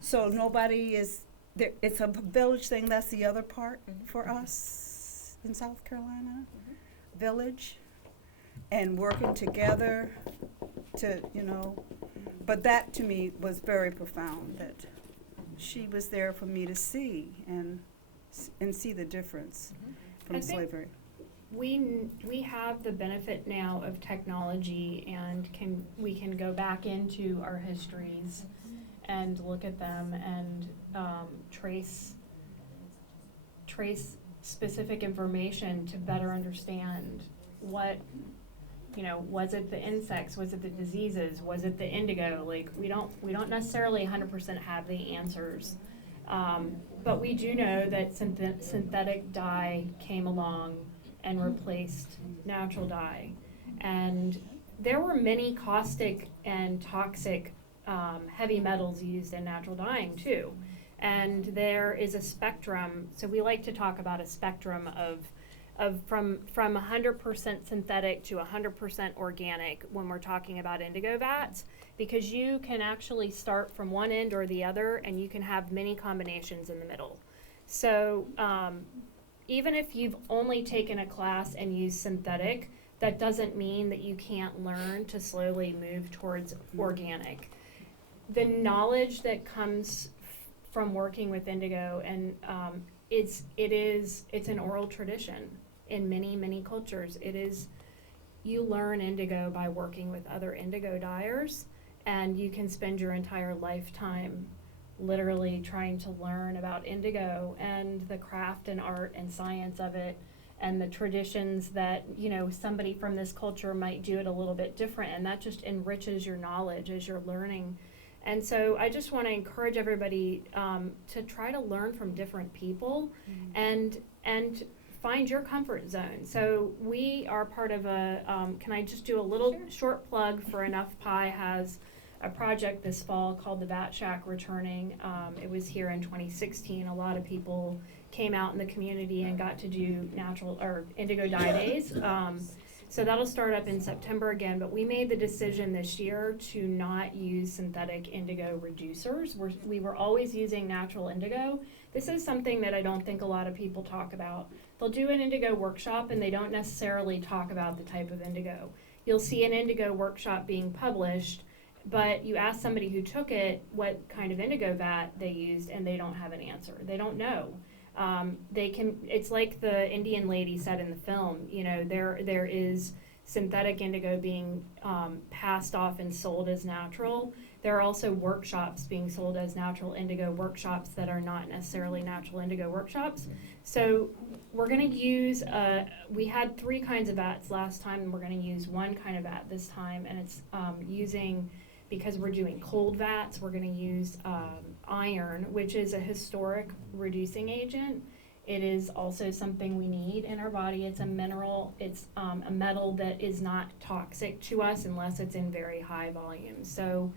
So nobody is there. It's a village thing. That's the other part for us in South Carolina. Village and working together to, but that to me was very profound, that she was there for me to see and see the difference from I think slavery. We have the benefit now of technology, and we can go back into our histories and look at them and trace specific information to better understand what, was it the insects, was it the diseases, was it the indigo? Like, we don't necessarily 100% have the answers, but we do know that synthetic dye came along and replaced natural dye, and there were many caustic and toxic heavy metals used in natural dyeing too. And there is a spectrum, so we like to talk about a spectrum of from 100% synthetic to 100% organic when we're talking about indigo vats, because you can actually start from one end or the other, and you can have many combinations in the middle. So even if you've only taken a class and used synthetic, that doesn't mean that you can't learn to slowly move towards organic. The knowledge that comes from working with indigo, and it's an oral tradition in many cultures. You learn indigo by working with other indigo dyers, and you can spend your entire lifetime literally trying to learn about indigo and the craft and art and science of it, and the traditions that, somebody from this culture might do it a little bit different, and that just enriches your knowledge as you're learning. And so I just want to encourage everybody to try to learn from different people and find your comfort zone. So we are part of can I just do a little short plug for Enough Pie has a project this fall called the Bat Shack Returning. It was here in 2016. A lot of people came out in the community and got to do natural or indigo dye days. So that'll start up in September again, but we made the decision this year to not use synthetic indigo reducers. We were always using natural indigo. This is something that I don't think a lot of people talk about. They'll do an indigo workshop and they don't necessarily talk about the type of indigo. You'll see an indigo workshop being published, but you ask somebody who took it what kind of indigo vat they used and they don't have an answer. They don't know. It's like the Indian lady said in the film, there is synthetic indigo being passed off and sold as natural. There are also workshops being sold as natural indigo workshops that are not necessarily natural indigo workshops. So we're going to use, we had 3 kinds of vats last time, and we're going to use 1 kind of vat this time, and it's because we're doing cold vats, we're going to use iron, which is a historic reducing agent. It is also something we need in our body. It's a mineral. It's a metal that is not toxic to us unless it's in very high volumes. So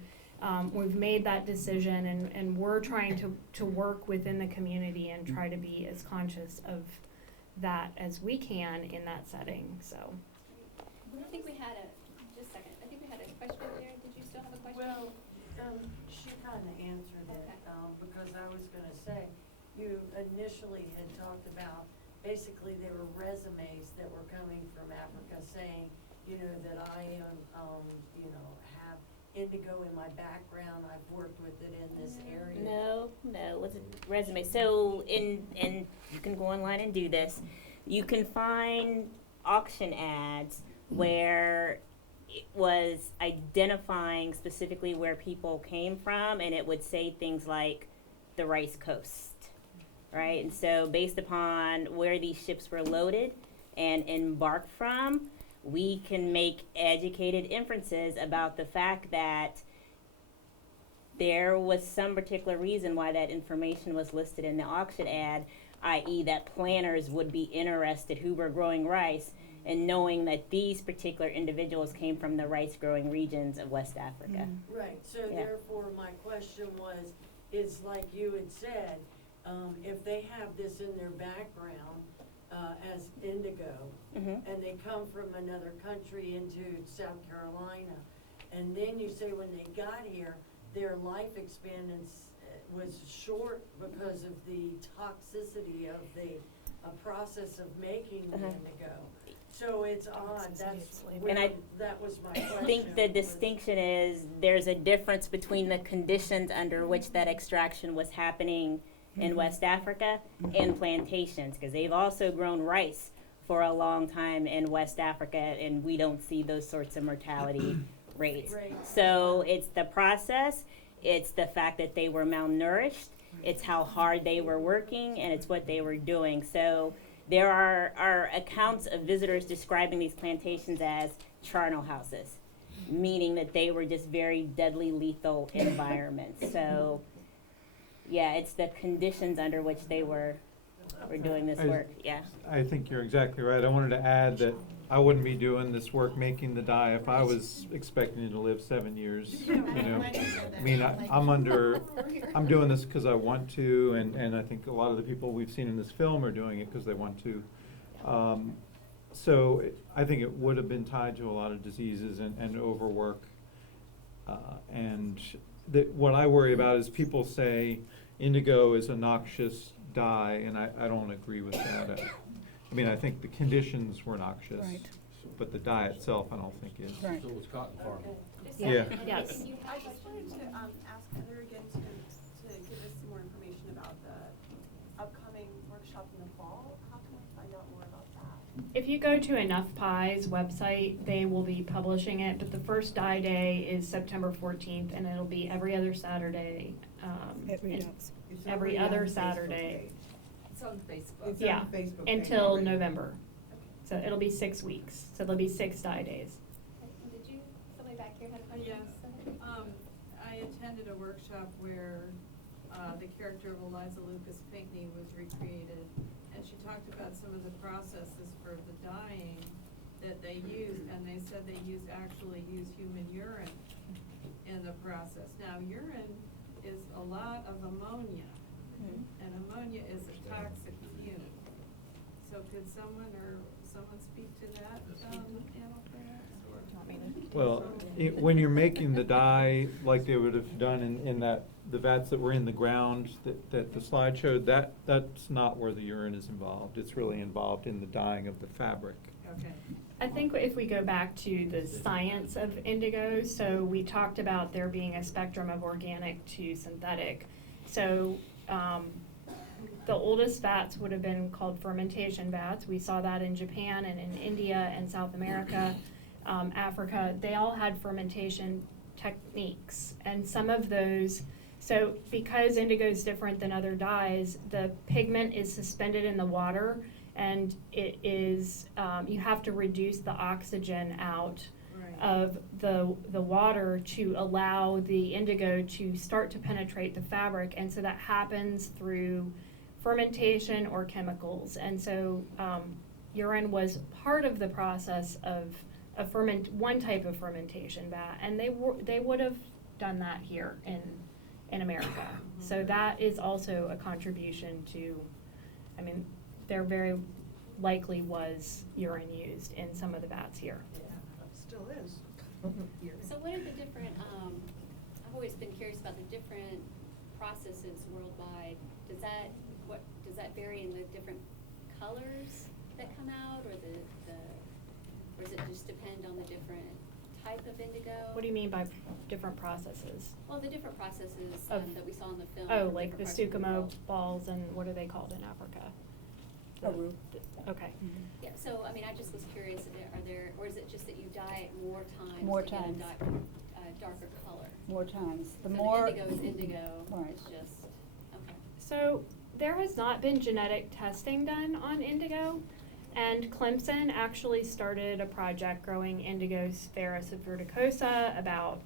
we've made that decision, and we're trying to work within the community and try to be as conscious of that as we can in that setting. So I think we had just a second, I think we had a question there. Did you still have a question? Well, she kind of answered it, because I was gonna say, you initially had talked about, basically there were resumes that were coming from Africa saying, that I am, have indigo in my background, I've worked with it in this area. No, it wasn't resume. So and you can go online and do this. You can find auction ads where it was identifying specifically where people came from, and it would say things like the Rice Coast, right? And so based upon where these ships were loaded and embarked from, we can make educated inferences about the fact that there was some particular reason why that information was listed in the auction ad, i.e. that planters would be interested who were growing rice and knowing that these particular individuals came from the rice growing regions of West Africa. Right, so Yeah. therefore my question is like you had said, if they have this in their background as indigo, and they come from another country into South Carolina, and then you say when they got here, their life expectancy was short because of the toxicity of the process of making the indigo. So it's odd, that was my question. I think the distinction is there's a difference between the conditions under which that extraction was happening in West Africa and plantations, because they've also grown rice for a long time in West Africa, and we don't see those sorts of mortality rates. Right. So it's the process, it's the fact that they were malnourished, it's how hard they were working, and it's what they were doing. So there are accounts of visitors describing these plantations as charnel houses, meaning that they were just very deadly, lethal environments. So, yeah, it's the conditions under which they were doing this work. Yeah. I think you're exactly right. I wanted to add that I wouldn't be doing this work making the dye if I was expecting to live 7 years. I mean, I'm doing this because I want to, and I think a lot of the people we've seen in this film are doing it because they want to. So I think it would have been tied to a lot of diseases and overwork. And what I worry about is people say indigo is a noxious dye, and I don't agree with that. I mean, I think the conditions were noxious. Right. But the dye itself, I don't think is. Right. So it's cotton farming. Yeah. Yes. I just wanted to ask Heather again to give us some more information about the upcoming workshop in the fall. How can we find out more about that? If you go to Enough Pie's website, they will be publishing it, but the first dye day is September 14th, and it'll be every other Saturday. Every other Saturday. It's on Facebook. It's Yeah, on the Facebook page until already. November. So it'll be 6 weeks, so there'll be 6 dye days. Did you, somebody back here had a question? Yes. I attended a workshop where the character of Eliza Lucas Pinckney was recreated, and she talked about some of the processes for the dyeing that they used, and they said they actually use human urine in the process. Now, urine is a lot of ammonia, and ammonia is a toxic fume. So could someone speak to that, Anna, perhaps, or? Well, when you're making the dye, like they would have done in the vats that were in the ground that the slide showed, that's not where the urine is involved. It's really involved in the dyeing of the fabric. Okay. I think if we go back to the science of indigo, so we talked about there being a spectrum of organic to synthetic. So the oldest vats would have been called fermentation vats. We saw that in Japan and in India and South America, Africa. They all had fermentation techniques, and some of those, so because indigo is different than other dyes, the pigment is suspended in the water, and it is, you have to reduce the oxygen out of the water to allow the indigo to start to penetrate the fabric, and so that happens through fermentation or chemicals. And so urine was part of the process of one type of fermentation vat, and they would have done that here in America. So that is also a contribution to, I mean, there very likely was urine used in some of the vats here. Still is. So what are the different, I've always been curious about the different processes worldwide. Does that vary in the different colors that come out, or or does it just depend on the different type of indigo? What do you mean by different processes? Well, the different processes Of- that we saw in the film. Oh, in like the different parts of Sukumo world. balls, and what are they called in Africa? Aru. Okay. Yeah, so, I mean, I just was curious, or is it just that you dye it more times? More to get a times. darker color? More times. The So more. indigo is indigo, Right. it's just, okay. So there has not been genetic testing done on indigo, and Clemson actually started a project growing Indigo sphaeris verticosa about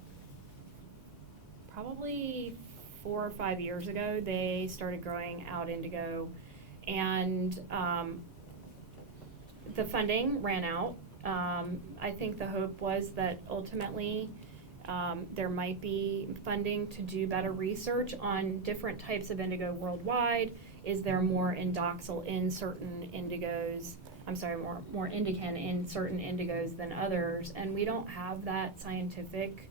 probably 4 or 5 years ago. They started growing out indigo, and the funding ran out. I think the hope was that ultimately there might be funding to do better research on different types of indigo worldwide. Is there more indoxal in certain indigos? I'm sorry, more indican in certain indigos than others, and we don't have that scientific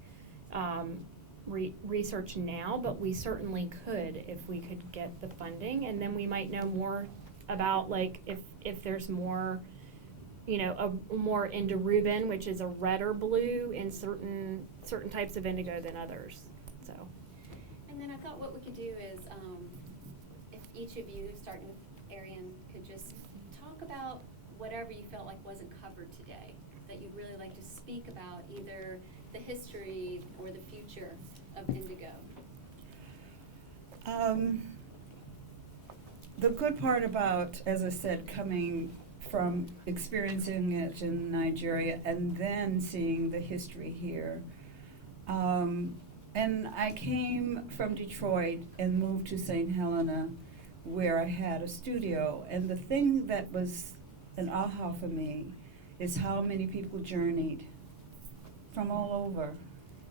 research now, but we certainly could if we could get the funding, and then we might know more about, like, if there's more, you know, a more indirubin, which is a redder blue in certain types of indigo than others. So. And then I thought what we could do is, if each of you, starting with Arian, could just talk about whatever you felt like wasn't covered today, that you'd really like to speak about, either the history or the future of indigo. The good part about, as I said, coming from experiencing it in Nigeria and then seeing the history here. And I came from Detroit and moved to St. Helena, where I had a studio. And the thing that was an aha for me is how many people journeyed from all over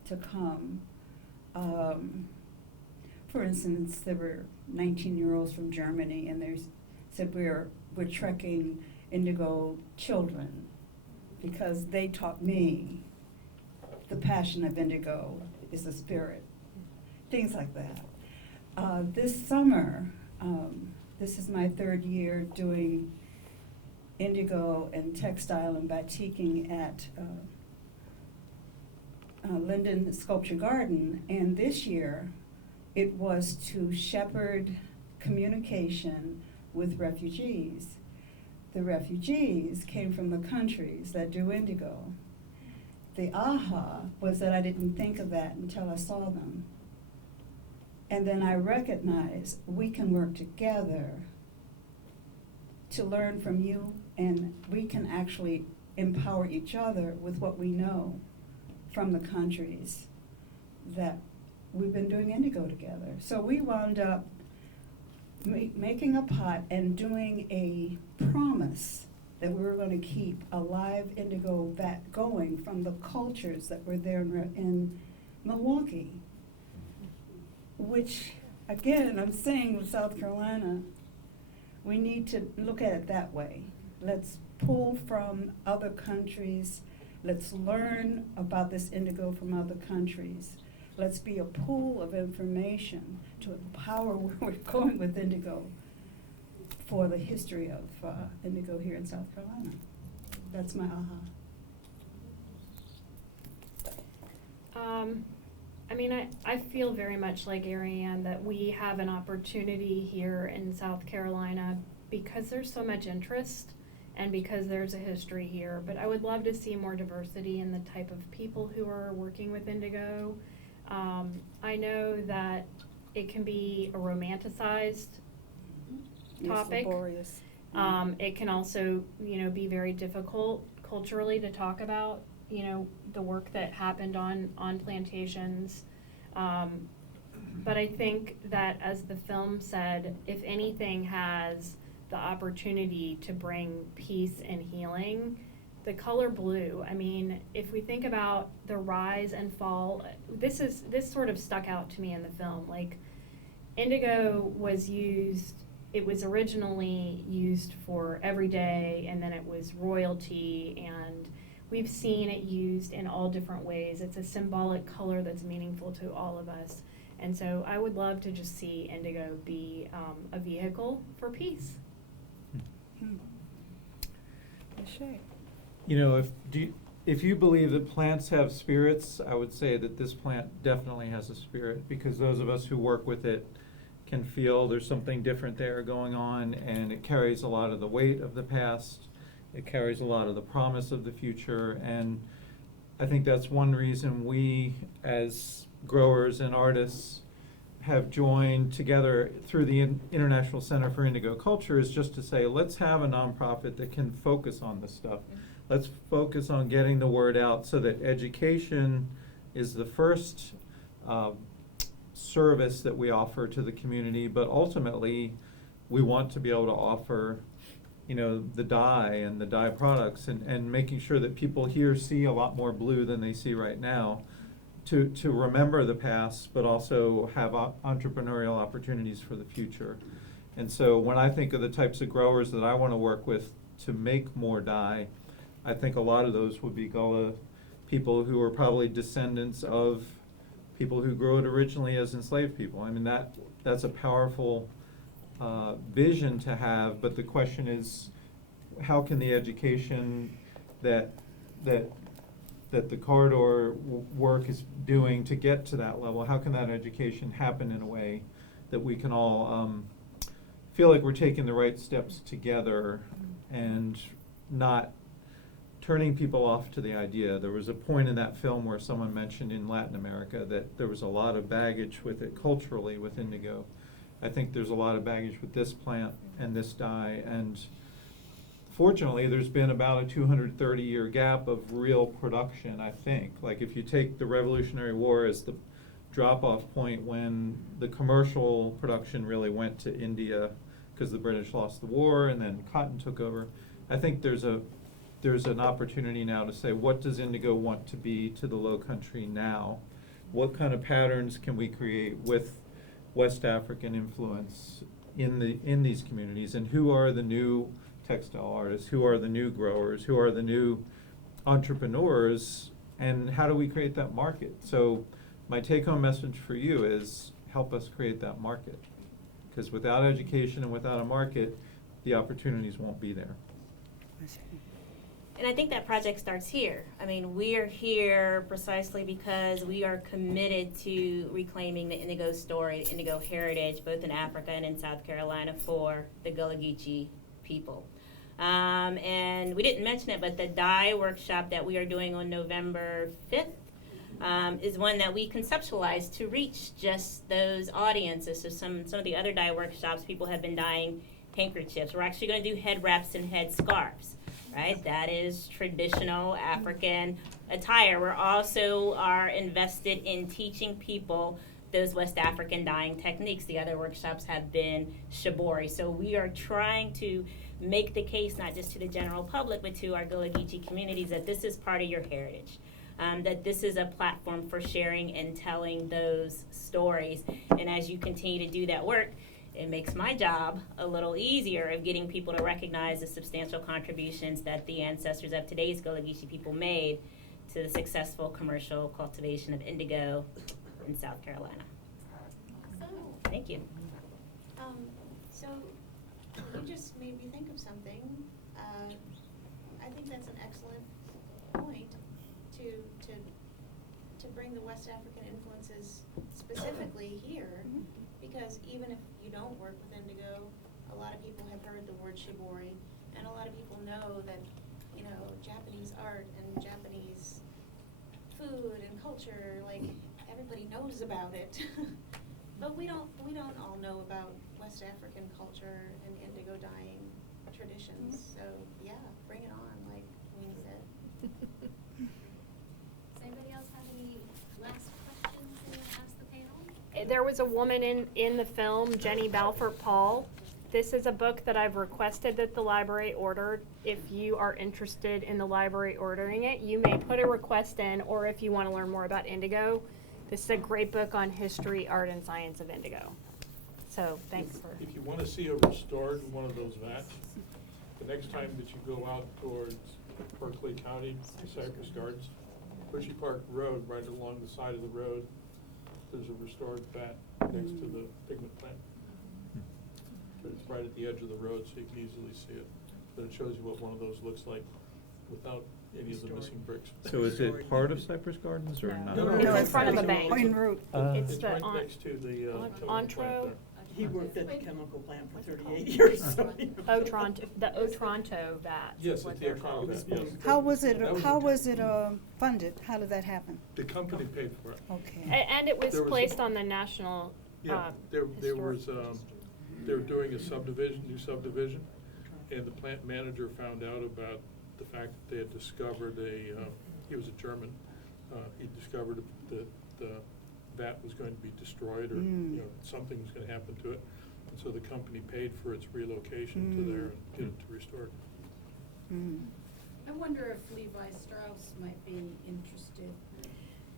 to come. For instance, there were 19-year-olds from Germany, and they said we're trekking indigo children because they taught me the passion of indigo is a spirit, things like that. This summer, this is my third year doing indigo and textile and batiking at Linden Sculpture Garden, and this year it was to shepherd communication with refugees. The refugees came from the countries that do indigo. The aha was that I didn't think of that until I saw them. And then I recognized we can work together to learn from you, and we can actually empower each other with what we know from the countries that we've been doing indigo together. So we wound up making a pot and doing a promise that we were going to keep a live indigo vat going from the cultures that were there in Milwaukee. Which, again, I'm saying with South Carolina, we need to look at it that way. Let's pull from other countries. Let's learn about this indigo from other countries. Let's be a pool of information to empower where we're going with indigo for the history of indigo here in South Carolina. That's my aha. I mean, I feel very much like Ariane that we have an opportunity here in South Carolina because there's so much interest and because there's a history here. But I would love to see more diversity in the type of people who are working with indigo. I know that it can be a romanticized topic. It's laborious. It can also, be very difficult culturally to talk about, the work that happened on plantations. But I think that, as the film said, if anything has the opportunity to bring peace and healing, the color blue. I mean, if we think about the rise and fall, this sort of stuck out to me in the film. Like, indigo was used, it was originally used for everyday, and then it was royalty, and we've seen it used in all different ways. It's a symbolic color that's meaningful to all of us. And so I would love to just see indigo be a vehicle for peace. If you believe that plants have spirits, I would say that this plant definitely has a spirit, because those of us who work with it can feel there's something different there going on, and it carries a lot of the weight of the past. It carries a lot of the promise of the future, and I think that's one reason we, as growers and artists, have joined together through the International Center for Indigo Culture, is just to say, let's have a nonprofit that can focus on this stuff. Let's focus on getting the word out so that education is the first service that we offer to the community, but ultimately we want to be able to offer the dye and the dye products, and making sure that people here see a lot more blue than they see right now, to remember the past, but also have entrepreneurial opportunities for the future. And so when I think of the types of growers that I want to work with to make more dye, I think a lot of those would be Gullah people who are probably descendants of people who grew it originally as enslaved people. I mean, that's a powerful vision to have, but the question is, how can the education that the corridor work is doing to get to that level, how can that education happen in a way that we can all feel like we're taking the right steps together and not turning people off to the idea. There was a point in that film where someone mentioned in Latin America that there was a lot of baggage with it culturally with indigo. I think there's a lot of baggage with this plant and this dye, and fortunately there's been about a 230-year gap of real production, I think. Like, if you take the Revolutionary War as the drop-off point when the commercial production really went to India because the British lost the war and then cotton took over, I think there's an opportunity now to say, what does indigo want to be to the Low Country now? What kind of patterns can we create with West African influence in these communities, and who are the new textile artists, who are the new growers, who are the new entrepreneurs, and how do we create that market? So my take-home message for you is, help us create that market, Because without education and without a market, the opportunities won't be there. And I think that project starts here. I mean, we are here precisely because we are committed to reclaiming the Indigo story, the Indigo heritage, both in Africa and in South Carolina for the Gullah Geechee people. And we didn't mention it, but the dye workshop that we are doing on November 5th is one that we conceptualized to reach just those audiences. So some of the other dye workshops, people have been dyeing handkerchiefs. We're actually going to do head wraps and head scarves. Right, that is traditional African attire. We're also are invested in teaching people those West African dyeing techniques. The other workshops have been shibori. So we are trying to make the case not just to the general public, but to our Gullah Geechee communities that this is part of your heritage. That this is a platform for sharing and telling those stories. And as you continue to do that work, it makes my job a little easier of getting people to recognize the substantial contributions that the ancestors of today's Gullah Geechee people made to the successful commercial cultivation of indigo in South Carolina. Thank you. So you just made me think of something. I think that's an excellent point to bring the West African influences specifically here, because even if you don't work with indigo, a lot of people have heard the word shibori, and a lot of people know that, you know, Japanese art and Japanese food and culture, like, everybody knows about it. But we don't all know about West African culture and indigo dyeing traditions. So yeah, bring it on, like Wayne said. Does anybody else have any last questions they want to ask the panel? There was a woman in the film, Jenny Balfour Paul. This is a book that I've requested that the library order. If you are interested in the library ordering it, you may put a request in, or if you want to learn more about indigo, this is a great book on history, art, and science of indigo. So thanks for. If you want to see a restored one of those vats, the next time that you go out towards Berkeley County, Cypress Gardens, Bushy Park Road, right along the side of the road, there's a restored vat next to the pigment plant. But it's right at the edge of the road, so you can easily see it. But it shows you what one of those looks like without any of the missing bricks. So is it part of Cypress Gardens or not? No, It's in front of a bank. En route. It's It's the right on- next to the chemical Ontro? plant there. He worked at the chemical plant for 38 years, so. the Otranto vat. Yes, is what it's the they're called. Otranto vat, yes. How was it, That was how a- was it funded? How did that happen? The company paid for it. Okay. And it was There was a- placed on the national. Yeah, there historic was, they were doing a subdivision, new subdivision, and the plant manager found out about the fact that they had discovered he was a German, he discovered that the vat was going to be destroyed, or, you know, something was gonna happen to it. And so the company paid for its relocation to there and get it to restored. I wonder if Levi Strauss might be interested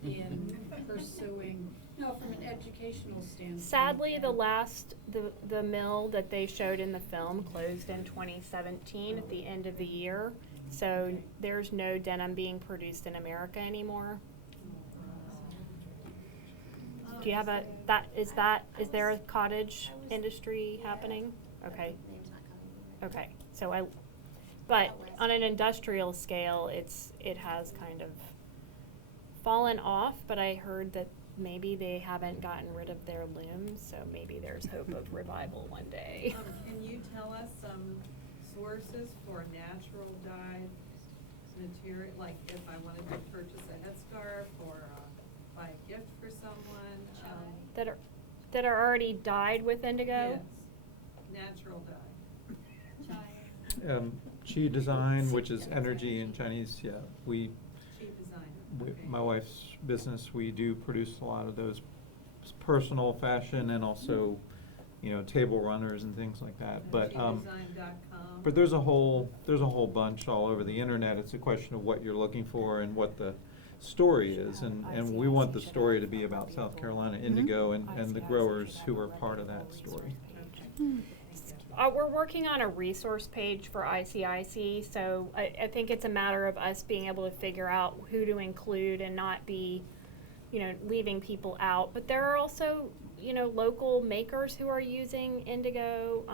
in pursuing, no, from an educational standpoint. Sadly, the mill that they showed in the film closed in 2017 at the end of the year. So there's no denim being produced in America anymore. Do you have is there a cottage industry happening? Okay. Name's not coming to me. Okay. So but on an industrial scale, it has kind of fallen off, but I heard that maybe they haven't gotten rid of their looms, so maybe there's hope of revival one day. Can you tell us some sources for natural dyed material, like if I wanted to purchase a headscarf or buy a gift for someone? That are already dyed with indigo? Yes, natural dye. Qi design, which is energy in Chinese, yeah, Cheap designer, okay. my wife's business, we do produce a lot of those personal fashion and also, you know, table runners and things like that. But Cheapdesign.com. but there's a whole bunch all over the internet. It's a question of what you're looking for and what the story is, and we want the story to be about South Carolina indigo and the growers who are part of that story. We're working on a resource page for ICIC, so I think it's a matter of us being able to figure out who to include and not be leaving people out. But there are also, local makers who are using indigo,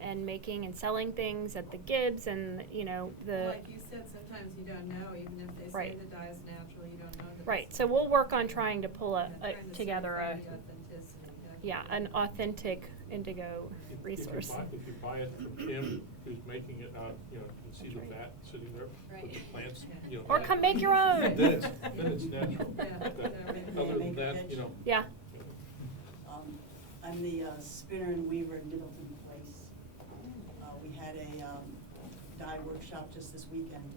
and making and selling things at the Gibbs and, the. Like you said, sometimes you don't know, even if they say Right. the dye is natural, you don't know that. Right, so we'll work on trying to pull Trying to together certify the authenticity, yeah, an authentic indigo If resource. you buy it from Kim, who's making it, you can see the vat sitting there, Right. with the plants, Or come make your own. Then it's natural. Yeah. But Yeah. other than that, Yeah, I'm the spinner and weaver in Middleton Place. We had a dye workshop just this weekend.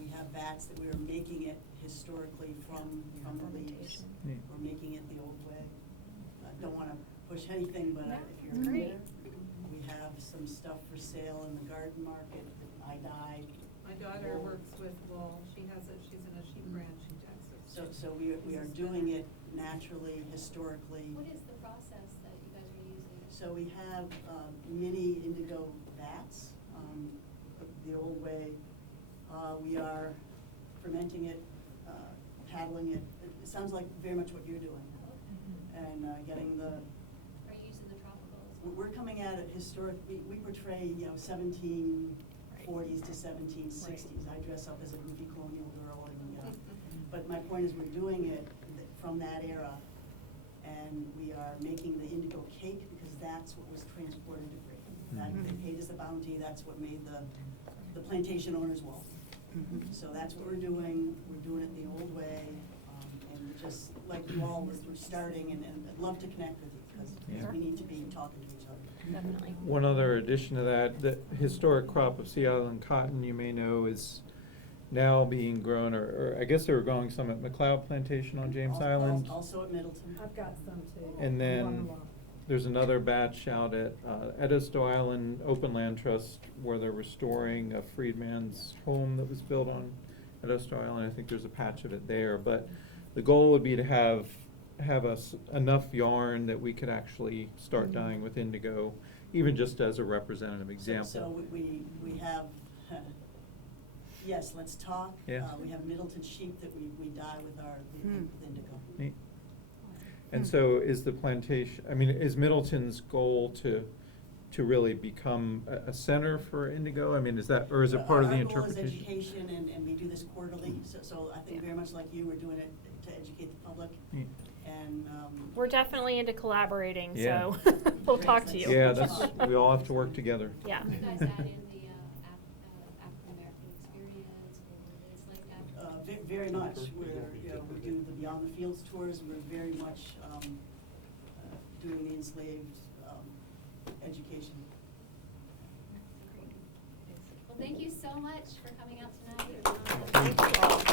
We have vats that we are making it historically from the leaves. Neat. We're making it the old way. Don't wanna push anything, but if you're Great. there, we have some stuff for sale in the garden market that I dyed. My daughter works with wool, she's in a sheep ranch in Texas. So we are doing it naturally, historically. What is the process that you guys are using? So we have mini indigo vats, the old way. We are fermenting it, paddling it. It sounds like very much what you're doing. And getting the, Are you using the tropicals? we're coming at it historically. We portray, 1740s to 1760s. I dress up as a goofy colonial girl, and but my point is we're doing it from that era. And we are making the indigo cake because that's what was transported to Britain. That they paid us the bounty, that's what made the plantation owners wealthy. So that's what we're doing it the old way, and just like you all, we're starting, and I'd love to connect with you, because we need to be talking to each other. definitely. One other addition to that, the historic crop of Sea Island cotton, you may know, is now being grown, or I guess they were growing some at McLeod Plantation on James Island. Also at Middleton. I've got some too. And then there's another batch out at Edisto Island Open Land Trust, where they're restoring a freedman's home that was built on Edisto Island. I think there's a patch of it there, but the goal would be to have enough yarn that we could actually start dyeing with indigo, even just as a representative example. So we have, yes, let's talk. Yeah. We have Middleton sheep that we dye with our with indigo. Neat. And so is the plantation, is Middleton's goal to really become a center for indigo? Is that, or is it part of the interpretation? Our goal is education, and we do this quarterly, so I think very much like you, we're doing it to educate the public. Neat. And, We're definitely into collaborating, Yeah. so we'll talk to you. Yeah, we all have to work together. Yeah. You guys add in the African-American experience, or it's like that? Very much. We do the Beyond the Fields tours. We're very much doing the enslaved education. Well, thank you so much for coming out tonight. Thank you.